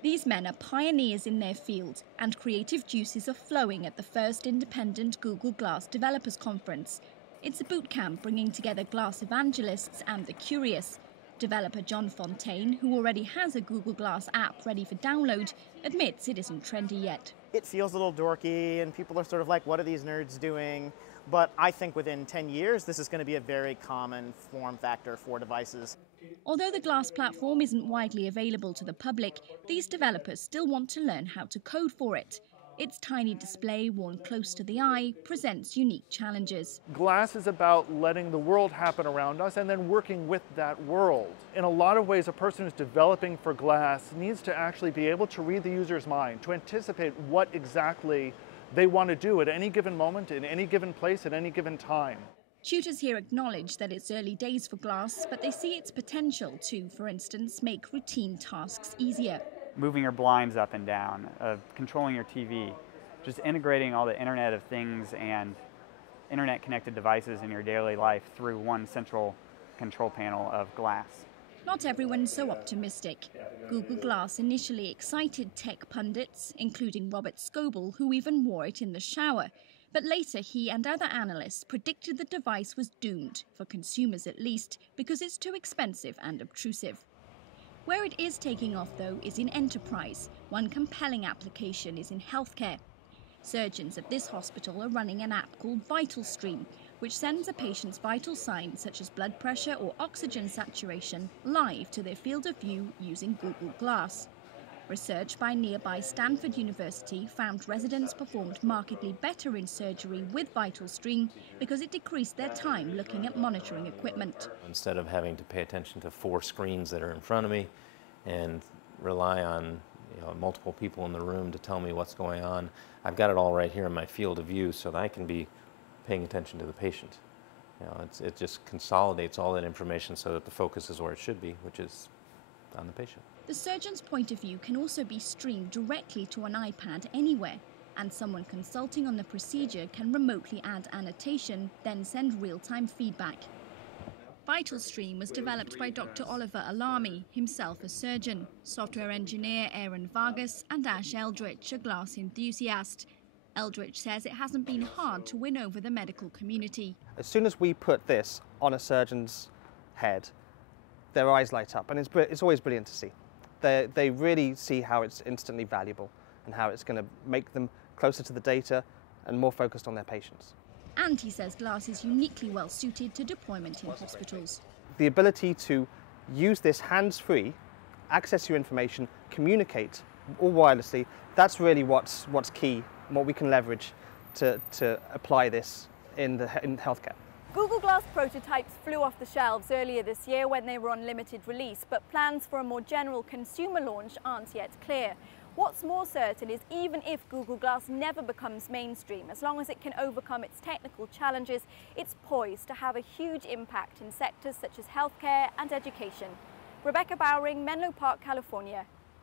These men are pioneers in their field, and creative juices are flowing at the first independent Google Glass Developers Conference. It's a boot camp bringing together glass evangelists and the curious. Developer John Fontaine, who already has a Google Glass app ready for download, admits it isn't trendy yet. It feels a little dorky and people are sort of like, what are these nerds doing? But I think within 10 years, this is going to be a very common form factor for devices. Although the Glass platform isn't widely available to the public, these developers still want to learn how to code for it. Its tiny display, worn close to the eye, presents unique challenges. Glass is about letting the world happen around us and then working with that world. In a lot of ways, a person who's developing for glass needs to actually be able to read the user's mind, to anticipate what exactly they want to do at any given moment, in any given place, at any given time. Tutors here acknowledge that it's early days for Glass, but they see its potential to, for instance, make routine tasks easier. Moving your blinds up and down, controlling your TV, just integrating all the Internet of Things and Internet-connected devices in your daily life through one central control panel of glass. Not everyone's so optimistic. Google Glass initially excited tech pundits, including Robert Scoble, who even wore it in the shower. But later he and other analysts predicted the device was doomed, for consumers at least, because it's too expensive and obtrusive. Where it is taking off, though, is in enterprise. One compelling application is in healthcare. Surgeons at this hospital are running an app called VitalStream, which sends a patient's vital signs such as blood pressure or oxygen saturation live to their field of view using Google Glass. Research by nearby Stanford University found residents performed markedly better in surgery with VitalStream because it decreased their time looking at monitoring equipment. Instead of having to pay attention to 4 screens that are in front of me and rely on multiple people in the room to tell me what's going on, I've got it all right here in my field of view so that I can be paying attention to the patient. It just consolidates all that information so that the focus is where it should be, which is on the patient. The surgeon's point of view can also be streamed directly to an iPad anywhere, and someone consulting on the procedure can remotely add annotation, then send real-time feedback. VitalStream was developed by Dr. Oliver Alami, himself a surgeon, software engineer Aaron Vargas, and Ash Eldridge, a glass enthusiast. Eldridge says it hasn't been hard to win over the medical community. As soon as we put this on a surgeon's head, their eyes light up, and it's always brilliant to see. They really see how it's instantly valuable and how it's going to make them closer to the data and more focused on their patients. And he says Glass is uniquely well suited to deployment in hospitals. The ability to use this hands-free, access your information, communicate all wirelessly, that's really what's key and what we can leverage to apply this in healthcare. Google Glass prototypes flew off the shelves earlier this year when they were on limited release, but plans for a more general consumer launch aren't yet clear. What's more certain is even if Google Glass never becomes mainstream, as long as it can overcome its technical challenges, it's poised to have a huge impact in sectors such as healthcare and education. Rebecca Bowring, Menlo Park, California,